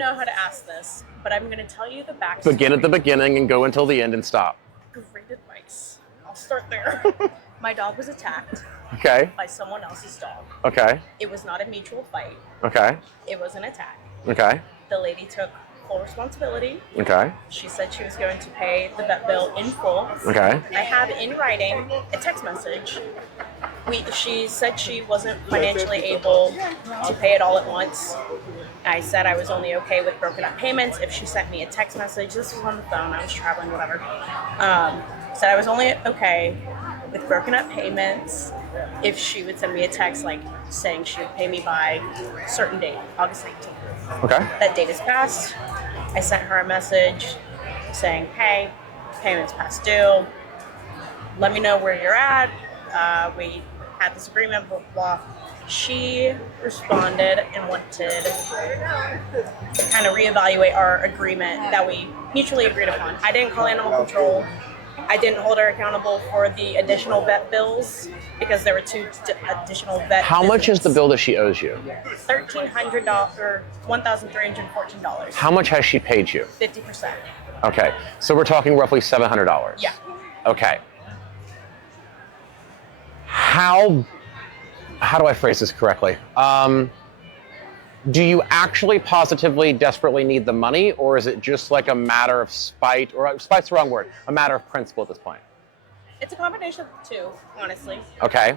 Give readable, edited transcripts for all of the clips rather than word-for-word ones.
know how to ask this, but I'm going to tell you the backstory. Begin at the beginning and go until the end and stop. Great advice. I'll start there. My dog was attacked Okay. by someone else's dog. Okay. It was not a mutual fight. Okay. It was an attack. Okay. The lady took full responsibility. Okay. She said she was going to pay the vet bill in full. Okay. I have in writing a text message. She said she wasn't financially able to pay it all at once. I said I was only okay with broken up payments if she sent me a text message. This was on the phone. I was traveling, whatever. Said I was only okay with broken up payments if she would send me a text like saying she would pay me by a certain date, August 18th. Okay. That date is passed. I sent her a message saying, hey, payment's past due. Let me know where you're at. We had this agreement, blah, blah. She responded and wanted to kind of reevaluate our agreement that we mutually agreed upon. I didn't call animal control. I didn't hold her accountable for the additional vet bills because there were 2 additional vet How much is visits. the bill that she owes you? $1,300 or $1,314. How much has she paid you? 50%. Okay. So we're talking roughly $700. Yeah. Okay. How do I phrase this correctly? Do you actually positively, desperately need the money, or is it just like a matter of spite, or spite's the wrong word, a matter of principle at this point? It's a combination of the two, honestly. Okay.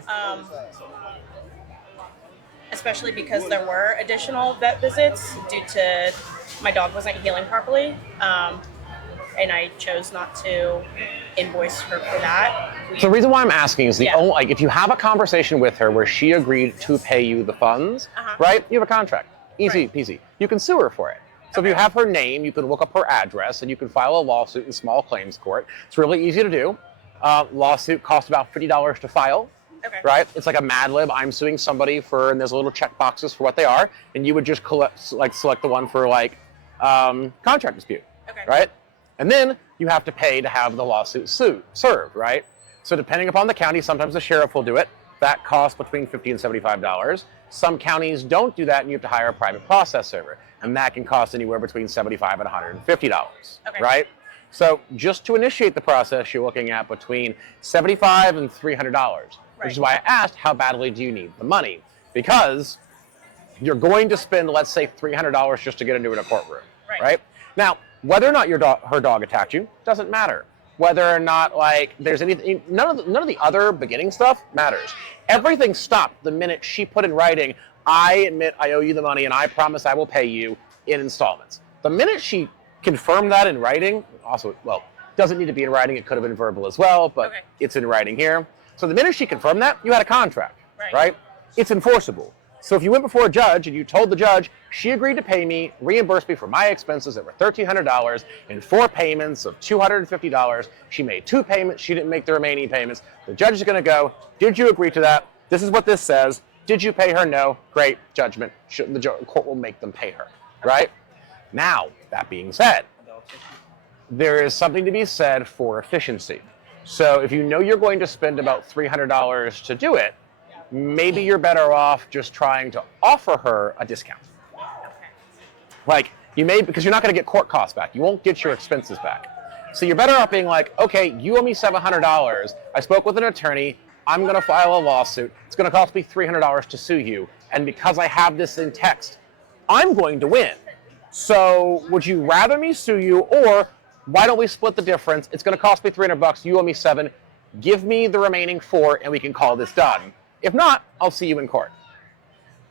Especially because there were additional vet visits due to my dog wasn't healing properly. And I chose not to invoice her for that. So the reason why I'm asking is Yeah. only, like, if you have a conversation with her where she agreed to pay you the funds, right? You have a contract. Easy peasy. You can sue her for it. So if you have her name, you can look up her address and you can file a lawsuit in small claims court. It's really easy to do. Lawsuit costs about $50 to file. Okay. Right? It's like a Mad Lib. I'm suing somebody for, and there's little check boxes for what they are, and you would just select the one for contract dispute. Okay. Right? And then you have to pay to have the lawsuit served, right? So depending upon the county, sometimes the sheriff will do it. That costs between $50 and $75. Some counties don't do that, and you have to hire a private process server, and that can cost anywhere between $75 and $150, Okay. right? So just to initiate the process, you're looking at between $75 and $300, which is why I asked, how badly do you need the money? Because you're going to spend, let's say, $300 just to get into a courtroom, right? Now, whether or not her dog attacked you doesn't matter. Whether or not there's anything, none of the other beginning stuff matters. Everything stopped the minute she put in writing, I admit I owe you the money and I promise I will pay you in installments. The minute she confirmed that in writing, also, well, doesn't need to be in writing, it could have been verbal as well, but it's in writing here. So the minute she confirmed that, you had a contract, right? It's enforceable. So if you went before a judge and you told the judge, she agreed to pay me, reimburse me for my expenses that were $1,300 in 4 payments of $250. She made 2 payments, she didn't make the remaining payments. The judge is going to go, did you agree to that? This is what this says. Did you pay her? No. Great. Judgment. The court will make them pay her, right? Now, that being said, there is something to be said for efficiency. So if you know you're going to spend about $300 to do it, maybe you're better off just trying to offer her a discount. Because you're not going to get court costs back. You won't get your expenses back. So you're better off being like, okay, you owe me $700. I spoke with an attorney. I'm going to file a lawsuit. It's going to cost me $300 to sue you. And because I have this in text, I'm going to win. So would you rather me sue you, or why don't we split the difference? It's going to cost me $300. You owe me $7. Give me the remaining $4 and we can call this done. If not, I'll see you in court.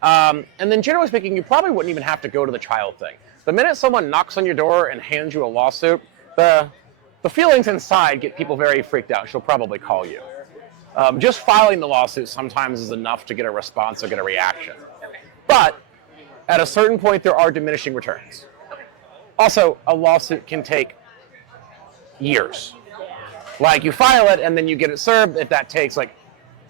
And then generally speaking, you probably wouldn't even have to go to the trial thing. The minute someone knocks on your door and hands you a lawsuit, the feelings inside get people very freaked out. She'll probably call you. Just filing the lawsuit sometimes is enough to get a response or get a reaction. But at a certain point, there are diminishing returns. Also, a lawsuit can take years. You file it and then you get it served. If that takes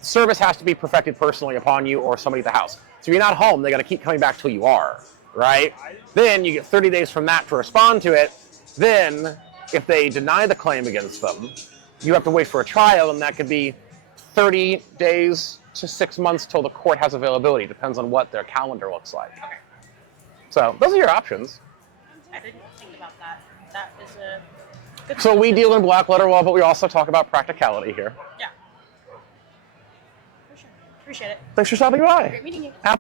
service has to be perfected personally upon you or somebody at the house. So if you're not home, they got to keep coming back till you are, right? Then you get 30 days from that to respond to it. Then if they deny the claim against them, you have to wait for a trial, and that could be 30 days to 6 months till the court has availability. Depends on what their calendar looks like. So those are your options. I didn't think about that. That is a good. So we deal in black letter law, but we also talk about practicality here. Yeah. For sure. Appreciate it. Thanks for stopping by. Great meeting you.